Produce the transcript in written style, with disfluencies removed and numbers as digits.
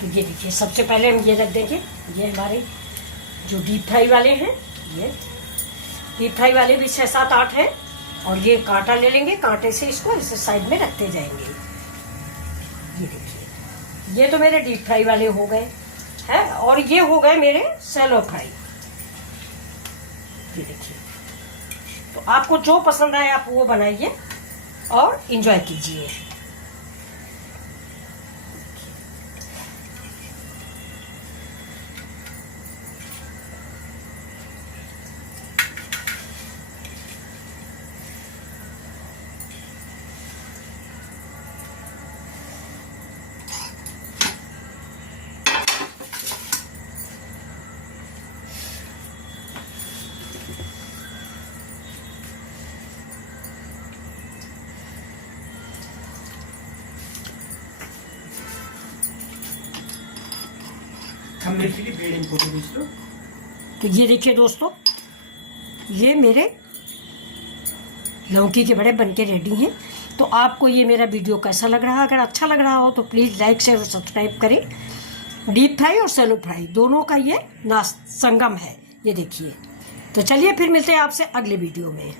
तो ये देखिए, सबसे पहले हम ये रख देंगे, ये हमारे जो डीप फ्राई वाले हैं, ये डीप फ्राई वाले भी 6-7-8 हैं। और ये कांटा ले लेंगे, कांटे से इसको इस साइड में रखते जाएंगे। ये देखिए, ये तो मेरे डीप फ्राई वाले हो गए हैं, और ये हो गए मेरे सैलो फ्राई। ये देखिए, तो आपको जो पसंद आए आप वो बनाइए और इंजॉय कीजिए। तो ये देखिए दोस्तों, ये मेरे लौकी के बड़े बनके रेडी हैं। तो आपको ये मेरा वीडियो कैसा लग रहा है? अगर अच्छा लग रहा हो तो प्लीज़ लाइक शेयर और सब्सक्राइब करें। डीप फ्राई और सैलो फ्राई दोनों का ये संगम है, ये देखिए। तो चलिए फिर मिलते हैं आपसे अगले वीडियो में।